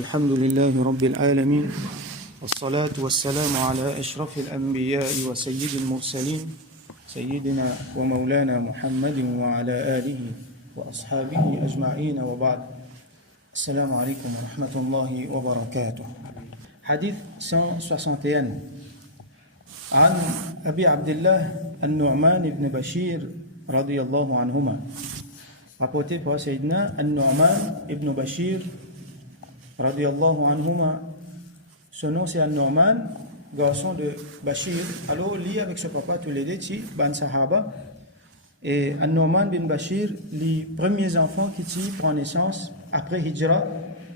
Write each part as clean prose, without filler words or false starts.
الحمد لله رب العالمين والصلاة والسلام على أشرف الأنبياء وسيد المرسلين سيدنا ومولانا محمد وعلى آله وأصحابه أجمعين وبعد السلام عليكم ورحمة الله وبركاته. حديث 161 عن أبي عبد الله النعمان بن بشير رضي الله عنهما, rapporté par Sayyidina An-Nu'man ibn Bashir radiyallahu anhuma. Son nom c'est An-Nu'man, garçon de Bashir. Alors lui avec son papa tous les deux, ban sahaba. Et An-Nu'man bin Bashir, les premiers enfants qui prennent naissance après Hijra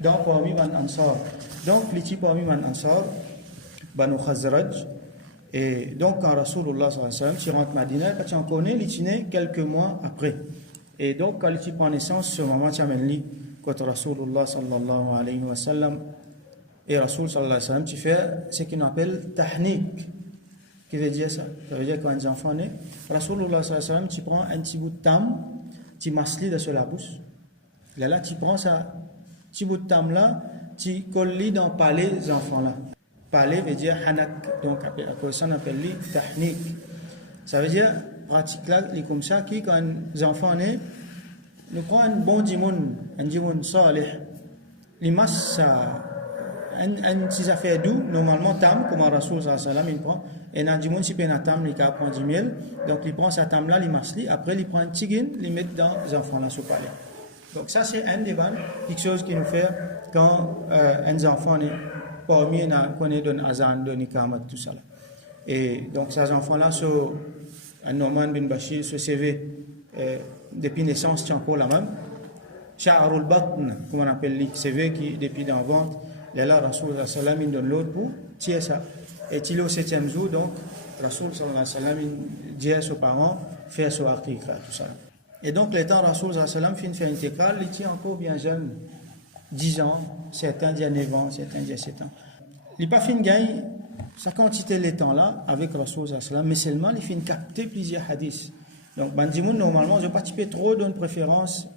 dans parmi ban Ansar. Donc les petits parmi ban Ansar, Banu Khazraj. Et donc quand Rasulullah sallallahu alayhi wa sallam rentre Madina, quand tu en connais, il est né quelques mois après. Et donc quand il prend naissance, ce moment tu amènes lui contre Rasulullah sallallahu alayhi wa sallam. Et Rasul sallallahu alayhi wa sallam, tu fais ce qu'on appelle tahnik. Qui veut dire ça? Ça veut dire quand un enfant naît, Rasulullah sallallahu alayhi wa sallam, tu prends un petit bout de tam, tu masses dans la bouche. Là, tu prends ça, petit bout de tam là, tu colles dans le palais des enfants là. Palais veut dire hanak. Donc, à cause ça, on appelle lui tahnik. Ça veut dire, pratique là, il est comme ça, qui, quand les enfants naissent, nous prenons un bon djimoun salih, les masses, si ça fait doux, normalement, tam, comme Rasul sallallahu alayhi wa sallam, il prend, et un djimoun, si il tam, il prend du miel, donc il prend sa tam là, il masse, après il prend un tigin, il met dans les enfants là, sous palais. Donc, ça, c'est un des bannes, quelque chose qui nous fait quand un enfant naît, parmi qu'on est dans azan, dans ikamat, tout ça. Et donc, ces enfants-là, un Nu'man bin Bashir, ce CV, depuis naissance, c'est encore la même. Sha'arul Batn, comme on appelle le CV qui, depuis dans le ventre, là, Rasul sallallahu alayhi wa sallam, il donne l'autre bout, tiens ça. Et il est au 7e jour, donc, Rasul sallallahu alayhi wa sallam, il dit à ses parents, faire son article, tout ça. Et donc, le temps Rasul sallallahu alayhi wa sallam, fin fait intégral, il tient encore bien jeune, 10 ans, certains disent 9 ans, certains disent 7 ans. Il n'a pas fait gagne sa quantité de temps-là avec Rasul sallallahu alayhi wa sallam, mais seulement il fait capter plusieurs hadiths. Donc, Bandimoun, normalement, je ne pas trop d'une préférence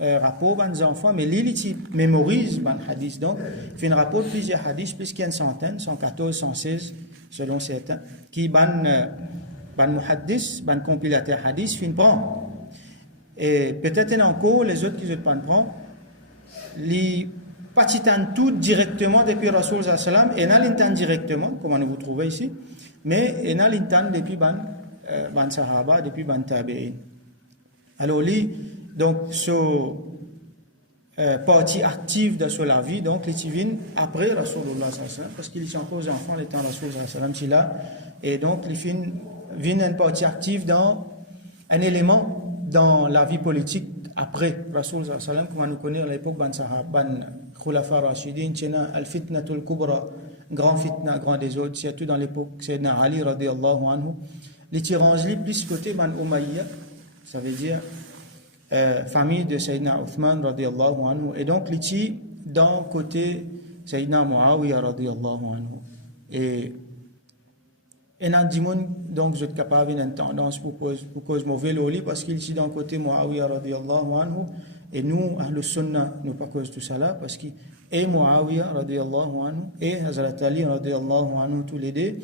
rapport aux enfants, mais il mémorise les hadiths. Donc, il fait un rapport de plusieurs hadiths, plus qu'il y a une centaine, 114, 116, selon certains, qui ban muhaddis, ban compilateur hadith, fin prend. Et peut-être encore, les autres qui ne pas prendre, les pas tout directement depuis Rasul sallallahu alayhi wa sallam, et non l'intan directement, comme on vous trouvez ici, mais et non l'intan depuis ban sahaba, depuis ban tabi'in. Alors lui, donc ce partie active de la vie, donc les divines après Rasulullah sallallahu alayhi wa sallam, parce qu'il sont encore aux enfants les temps Rasul sallallahu alayhi wa sallam là, et donc les filles viennent une partie active dans un élément dans la vie politique après Rasul sallallahu alayhi wa sallam, comme on nous connaît à l'époque ban sahaba, ban khulafa rashidin, tchena al-fitnatul kubra, grand fitna, grand des autres, surtout dans l'époque Sayyidina Ali radiyallahu anhu. Les tirangeli plus côté ban Umayya, ça veut dire famille de Sayyidina Uthman radiyallahu anhu, et donc les dans côté Sayyidina Muawiya radiyallahu anhu. Et un dimon, donc vous êtes capable d'une tendance pour cause mauvais loli, parce qu'il est dans côté Muawiya radiyallahu anhu, et nous, le sunnah, nous pas cause tout ça là, parce que et Muawiya radiyallahu anhu, et Hazrat Ali radiyallahu anhu, tous les deux,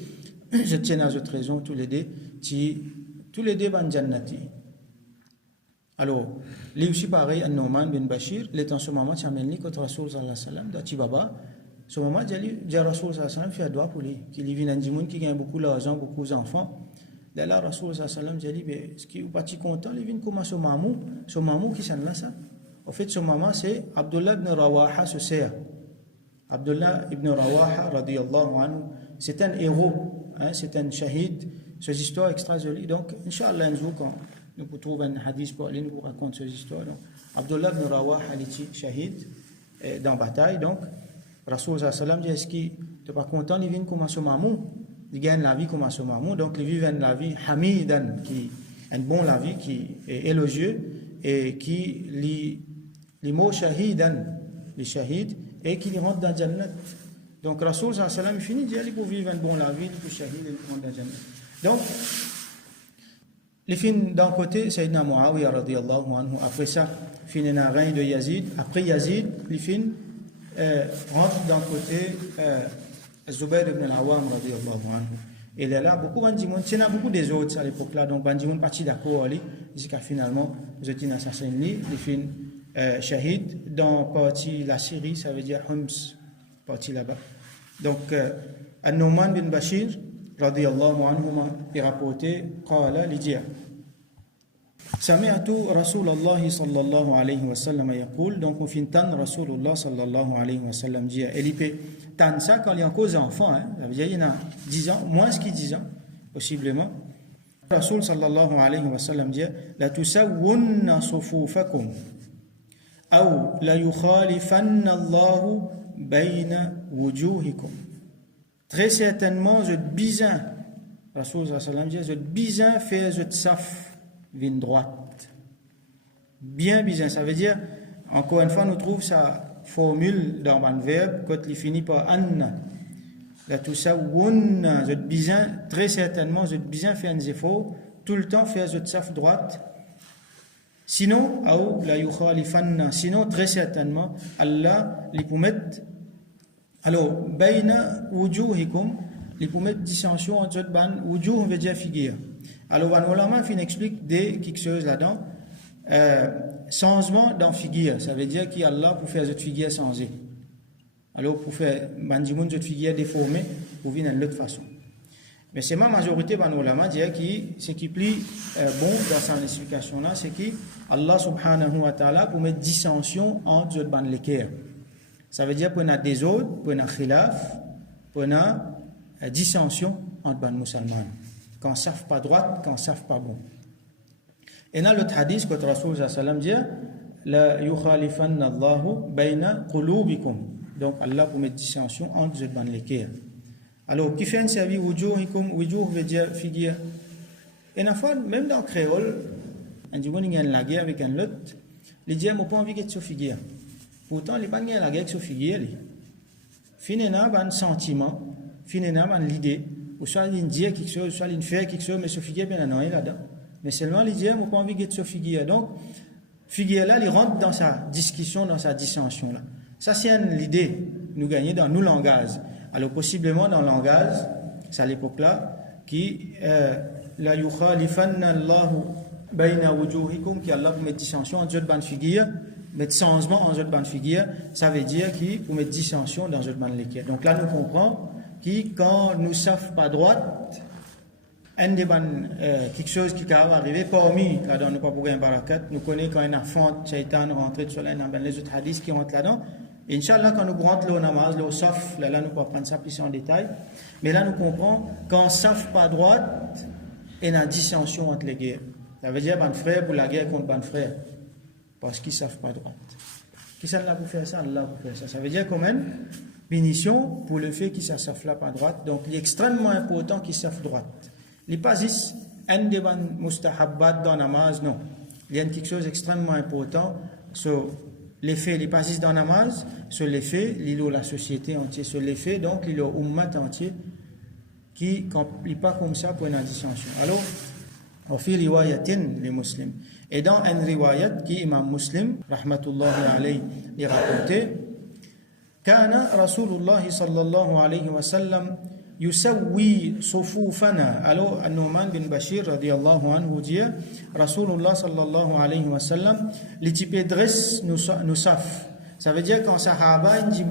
je tiens à cette raison, tous les deux ban jannati. Alors, lui aussi pareil, An-Nu'man bin Bashir, il est en ce moment, tu amènes lui contre Rasul sallallahu alayhi wa sallam, dans Tibaba, ce moment, il dit Rasul sallallahu alayhi wa sallam, fait doigt pour lui, qu'il y vient un djimoun qui gagne beaucoup d'argent, beaucoup d'enfants. Là, Rasul sallallahu alayhi wa sallam, il dit, est-ce qu'il n'est pas content, il vient comment ce mamou qui s'en là, ça? En fait, ce moment, c'est Abdullah ibn Rawaha, ce sert. Abdullah ibn Rawaha, radiyallahu anhu, c'est un héros, hein, c'est un shahid, ces histoires extra jolies. Donc, Inch'Allah, un jour, quand nous trouvons un hadith pour aller nous raconter ces histoires. Donc, Abdullah ibn Rawaha, il est shahid dans la bataille. Donc, Rasul sallallahu alayhi wa sallam dit, est-ce qu'il n'est pas content, il vient comme ce mamou, il gagne la vie comme ce mamou, donc il vit la vie hamidan, qui est un bon la vie, qui est élogieux, et qui les mots shahidan, les shahids, et qui rentre dans le Jannat. Donc Rasul sallallahu alayhi wa sallam, il finit de dire, il peut vivre un bon la vie, il peut shahid, il peut rentrer dans le Jannat. Donc, les filles d'un côté, Sayyidina Muawiya radiyallahu anhu, après ça, fin un règne de Yazid, après Yazid, les filles, rentre d'un côté Zubayr ibn al-Awwam radiyallahu anhu. Et là, beaucoup de gens, il y en a beaucoup des autres à l'époque-là, donc les gens partis d'accord, jusqu'à finalement, vous êtes un assassin, les films shahid dans partie la Syrie, ça veut dire Homs, partie là-bas. Donc, An-Nu'man bin Bashir, radiyallahu anhuma, il rapporté, qala l'idea. سمعت رسول الله صلى الله عليه وسلم يقول donc on finit رسول الله صلى الله عليه وسلم dit et il peut tant ça quand il y a cause enfant hein, ça veut dire il y en a 10 ans moins que 10 ans possiblement رسول صلى الله عليه وسلم dit لا تسون صفوفكم أو لا يخالفن الله بين وجوهكم très certainement je bizarre رسول صلى الله عليه وسلم dit je bizarre faire je saf ligne droite. Bien bizarre, ça veut dire, encore une fois, nous trouvons sa formule dans un verbe quand il finit par anna. Là, tout ça, wunna, je bizarre, très certainement, je bizarre faire un effort, tout le temps faire je saf droite. Sinon, ou la yukhalifanna, sinon, très certainement, Allah, les pour mettre, alors, bayna wujuhikum, les pour mettre dissension entre cette ban, wujuh, on veut dire figure. Alors, on ulama explique quelque chose là-dedans. Changement dans figure, ça veut dire qu'Allah pour faire cette figure changer. Alors, pour faire cette figure déformée, pour venir de l'autre façon. Mais c'est ma majorité, on ulama dit que ce qui plie bon dans cette explication-là, c'est qu'Allah subhanahu wa ta'ala pour mettre dissension entre les ban l'équerre. Ça veut dire qu'on a des autres, qu'on a khilaf, qu'on a dissension entre les musulmans. Quand ne savent pas droite, quand ne savent pas bon. Et dans l'autre hadith, quand Rasul sallam dit la yukhalifanna Allahu bayna qulubikum. Donc Allah pour mettre dissension entre les cœurs. Alors, qui fait un service wujuhikum, wujuh veut dire figure. Et une fois, même dans le créole, on dit qu'il y a une guerre avec un autre, il dit moi pas envie de se figure. Pourtant, il n'y a pas de guerre avec se figure. Finalement, un sentiment, finalement, l'idée. Ou soit il dit quelque chose, soit il fait quelque chose, mais ce figure bien non là-dedans. Mais seulement il dit, moi pas envie de ce figure. Donc, figure là, il rentre dans sa discussion, dans sa dissension là. Ça c'est l'idée nous gagner dans nos langages. Alors possiblement dans le langage, c'est à l'époque là qui la yukhalifanna Allahu bayna wujuhikum qui Allah pour mettre dissension entre deux figures, mettre changement entre deux figures, ça veut dire qu'il pour mettre dissension dans deux l'équerre. Donc là nous comprenons qui, quand nous ne savons pas droite, quelque chose qui va arriver, parmi, là-dedans, nous pas pour un barakat, nous connaissons quand un enfant, Shaitan, rentre sur là, dans les autres hadiths qui rentrent là-dedans. Et Inch'Allah, quand nous rentrons le namaz, le saf, là, nous pas prendre ça plus en détail. Mais là, nous comprenons, quand on ne savent pas droite, il y a une dissension entre les guerres. Ça veut dire, ban frère pour la guerre contre ban frère. Parce qu'ils ne savent pas droite. Qui ça là pour faire ça? Allah pour faire ça. Ça veut dire quand même, punition pour le fait qu'ils ne savent pas droite. Donc, il est extrêmement important qu'ils savent droite. Les pasis, un des mustahabbat dans namaz, non. Il y a quelque chose d'extrêmement important sur les faits, les pasis dans namaz, sur les faits, l'îlot la société entière, sur les faits, donc l'îlot ummat entier, qui n'est pas comme ça pour une dissension. Alors, on fait riwayatin les musulmans. Et dans un riwayat qui imam muslim, rahmatullahi alayhi, il raconté, كان رسول الله صلى الله عليه وسلم يسوي صفوفنا. Alors An-Nu'man bin Bashir radiyallahu anhu dit Rasulullah sallallahu alayhi wa sallam les types dresse nous saf. Ça veut dire quand sahaba dit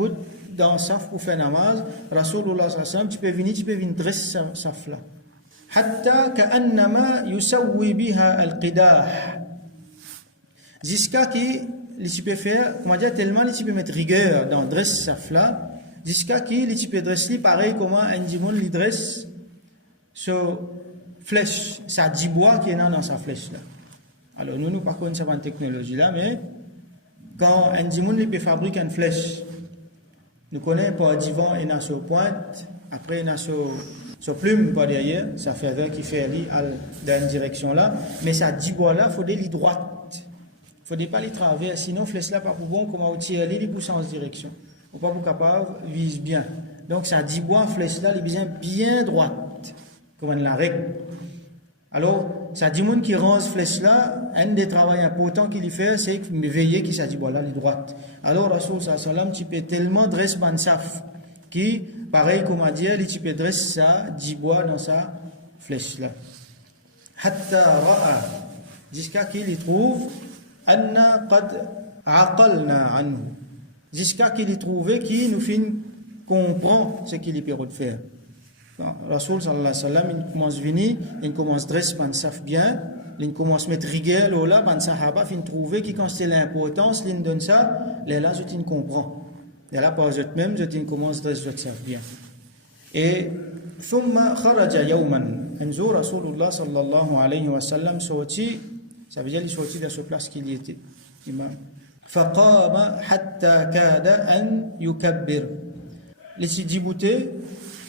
dans saf pour faire namaz, Rasulullah sallallahu alayhi wa sallam tu peux venir dresse saf là. حتى كأنما يسوي بها القداح. Jusqu'à qui les peut faire, comment dire, tellement les peut mettre rigueur dans dresse saf là, jusqu'à qui les peut dresser pareil comment un dimon les dresse sur flèche, ça dit bois qui est dans sa flèche là. Alors nous pas connaissons cette technologie là, mais quand un dimon les peut fabriquer une flèche, nous connaissons par divan et dans sur pointe, après dans sur plume par derrière, ça fait un qui fait aller dans une direction là, mais ça dit bois là, faut des lignes droites. Il ne faut pas les travers, sinon flèche là pas pour bon, comment tirer les pouces en direction. Ou pas pour capable vise bien. Donc ça dit bois flèche là, les bien droite, comme on la règle. Alors ça dit monde qui rend ce flèche là, un des travaux importants qu'il y fait, c'est veiller qui ça dit voilà les droites. Alors Rasoul sallam tu peux tellement dresser ban saf qui pareil comme a dit, il tu peux dresser ça dit bois dans sa flèche là. Hatta ra'a jusqu'à qu'il y trouve anna qad aqalna anhu. Jusqu'à qu'il y trouve qui nous fin comprend ce qu'il est permis de faire. Rasoul sallallahu alayhi wa sallam, il commence à venir, il commence à dresser ban saf bien, il commence à mettre rigueur là, ban sahaba fin trouver qui quand c'est l'importance, il donne ça, là je t'in comprend. Et là par eux-mêmes, je t'in commence à dresser saf bien. Et thumma kharaja yawman, un jour Rasulullah sallallahu alayhi wa sallam sorti, ça veut dire il sorti de ce place qu'il y était, imam. Faqama hatta kada an yukabbir. Les sidiboutés,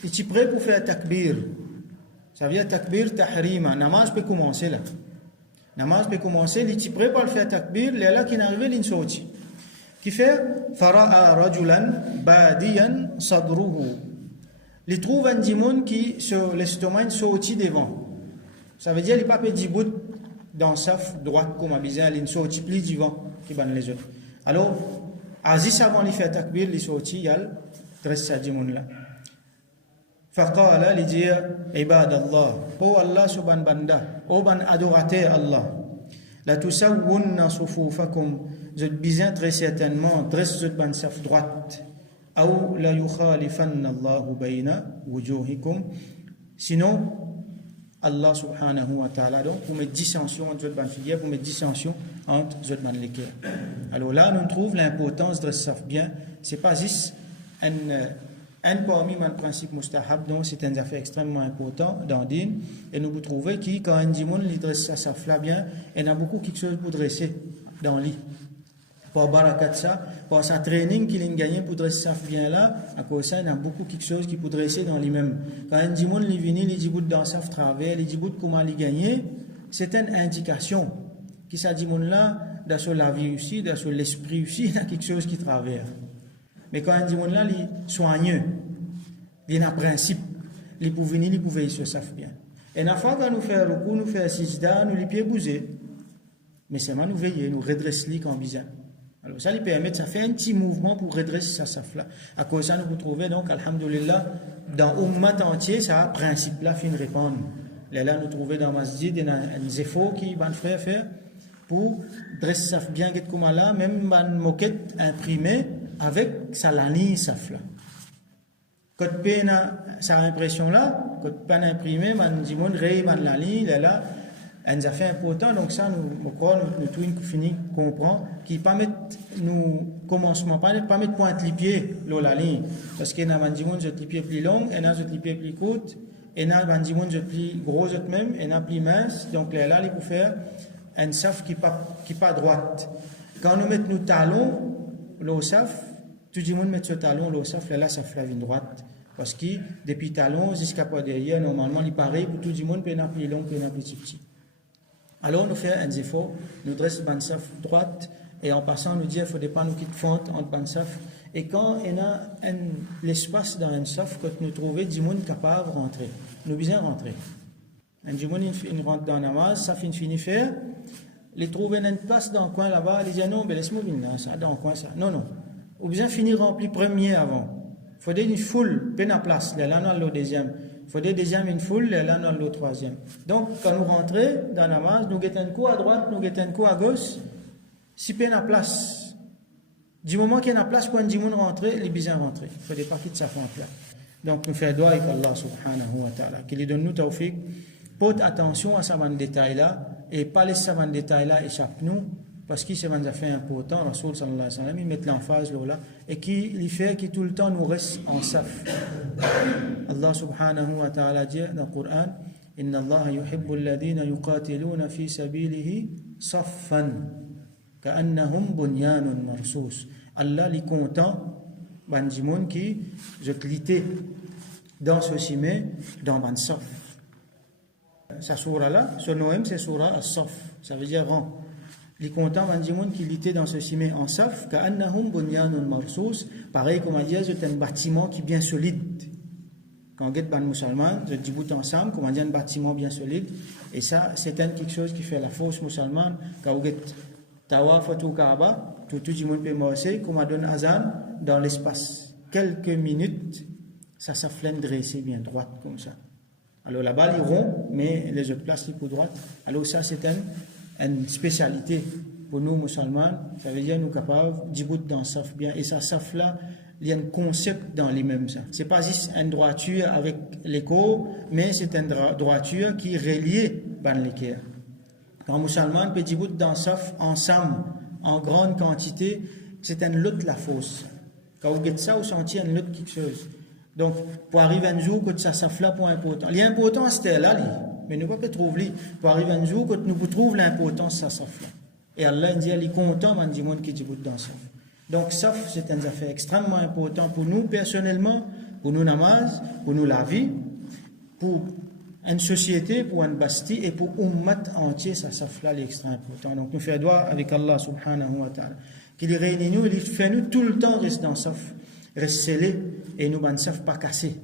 il est prêt pour faire takbir. Ça veut dire takbir tahrima. Namaz peut commencer là. Namaz peut commencer, il est prêt pour le faire takbir, il est là qui est arrivé, il est sorti. Qui fait fara'a rajulan badiyan sadruhu. Il trouve un dimon qui sur l'estomac sorti devant. Ça veut dire il n'est pas petit bout dans sa droite comme avisé, il est sorti plus devant qui ban les autres. Alors, Aziz avant de faire takbir, il est sorti, il y a le dresse sa dimon là. فقال لجي عباد الله هو الله سبحان بندا او بن adorateur Allah la tusawwunna sufufakum zut bizan très certainement dresse zut ban saf droite ou la yukhalifanna Allah bayna wujuhikum sinon Allah subhanahu wa ta'ala donc vous mettez dissension entre zut ban figure vous mettez dissension entre zut ban l'équerre. Alors là nous trouve l'importance de saf bien, c'est pas juste un parmi les principes mustahab, donc c'est une affaire extrêmement importante dans le din. Et nous vous trouvez qui, quand un dimon il dresse sa safla bien, il y a beaucoup quelque chose pour dresser dans le lit. Pour barakat ça, pour sa training qu'il a gagné pour dresser sa bien là, à cause ça, il y a beaucoup quelque chose qui peut dresser dans lui-même. Quand un dimon il vient, il dit dans sa travers, il dit comment il gagner, c'est une indication qui ça dimon là, dans la vie aussi, dans l'esprit aussi, il y a quelque chose qui traverse. Mais quand on dit là, il est soigneux, il a un principe, il peut venir, il peut veiller sur ça bien. Et la fois quand nous faisons le coup, nous faisons sijda, nous les pieds bousés. Mais c'est moi nous veiller, nous redresser comme bizarre. Alors ça lui permet, ça fait un petit mouvement pour redresser sa safla. À cause de ça, nous vous trouvez donc, alhamdoulilah, dans Ummat entier, ça a principe là, fin répondre. Là, nous trouvons dans Masjid, il y a un efforts qui van faire pour dresser sa bien, comme là, même une moquette imprimée, avec sa lani safla. Quand pena sa impression là, quand pas imprimé, man dimon rei man lani là, un affaire important donc ça nous tout fini comprend qui pas mettre nous commencement pas mettre pointe les pieds la ligne parce que na man dimon je les pieds plus long et na je les pieds plus courtes et na man dimon je plus gros même et na plus mince donc là il faut faire un saf qui pas droite. Quand nous mettons nos talons le saf tout le monde met ce talon, le saf, là, ça fait une droite. Parce que depuis talon jusqu'à pas derrière, normalement, il paraît pour tout le monde, peut plus long, peut plus petit. Alors, nous faisons un effort, nous dressons ban saf droite, et en passant, nous disons, il ne faudrait pas nous quitter fente entre ban saf. Et quand il y a l'espace dans un saf, quand nous trouvons du monde capable de rentrer, nous bien rentrer. Un du monde, il rentre dans la masse, ça finit faire, il trouve une place dans le coin là-bas, il dit, non, mais laisse-moi venir, ça, dans le coin, ça. Non. Ou bien finir rempli premier avant. Il faut une foule, peine à place, là dans le deuxième. Il faut deuxième une foule, là dans le troisième. Donc, quand nous rentrons dans la masse, nous guettons un coup à droite, nous guettons un coup à gauche, si peine à place. Du moment qu'il y a une place pour un dimon rentrer, il est bien rentré. Il faut des parties de sa fente là. Donc, nous faisons doigt avec Allah subhanahu wa ta'ala, qu'il lui donne nous tawfiq. Porte attention à ce détail là, et pas laisser ce détail là échapper nous. Parce que c'est un affaire important, Rasoul sallallahu alayhi wa sallam, il met l'emphase là, et qui lui fait que tout le temps nous reste en saf. Allah subhanahu wa ta'ala dit dans le Coran, Inna Allah yuhibbu alladhina yuqatiluna fi sabilihi saffan, ka'annahum bunyanun marsus. Allah est content, bandimon qui, je clité dans ce cimé, dans ban saf. Sa soura là, ce noem c'est soura as-saf, ça veut dire rang. Les contents bandimon qui était dans ce cimé en saf, ka'annahum bunyanun marsus, pareil comme on dit, c'est un bâtiment qui est bien solide. Quand on est musulman, je dis bout ensemble, comment dire un bâtiment bien solide. Et ça, c'est quelque chose qui fait la force musulmane. Quand on est tawaf au Kaaba, tout le monde peut marcher, comme on donne azan dans l'espace. Quelques minutes, ça s'afflène dressé bien droite comme ça. Alors la balle est rond, mais les autres places, ils pour droite. Alors ça, c'est une spécialité pour nous musulmans. Ça veut dire nous capables d'y bout dans saf bien. Et ça saf là, il y a un concept dans les mêmes. Ce n'est pas juste une droiture avec l'écho, mais c'est une droiture qui est reliée par l'équerre. Quand un musulman peut y bout dans saf ensemble, en grande quantité, c'est une lutte la fausse. Quand vous faites ça, vous sentez une lutte quelque chose. Donc, pour arriver à un jour, que ça s'affle là pour important. L'important, c'était là, mais nous ne pouvons pas trouver. Pour arriver à un jour, que nous trouvons l'importance, ça s'affle là. Et Allah dit, il est content, man, du monde qui dit dans ça. Donc, ça, c'est une affaire extrêmement importante pour nous, personnellement, pour nous namaz, pour nous la vie, pour une société, pour une bastille et pour ummat entier, ça s'affle là, l'extrêmement important. Donc, nous faisons doigt avec Allah subhanahu wa ta'ala. Qu'il réunit nous, il fait nous tout le temps rester dans saf, rester scellé, et nous ne savons pas casser.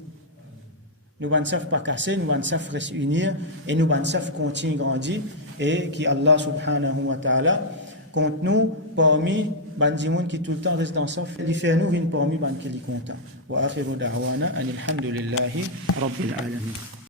Nous ne savons pas casser, nous ne savons rester unir, et nous ne savons continuer à grandir, et qui Allah subhanahu wa ta'ala compte nous parmi les gens qui tout le temps restent dans saf, il fait nous une parmi les gens qui sont contents. Wa akhiru da'wana anil hamdulillahi rabbil alamin.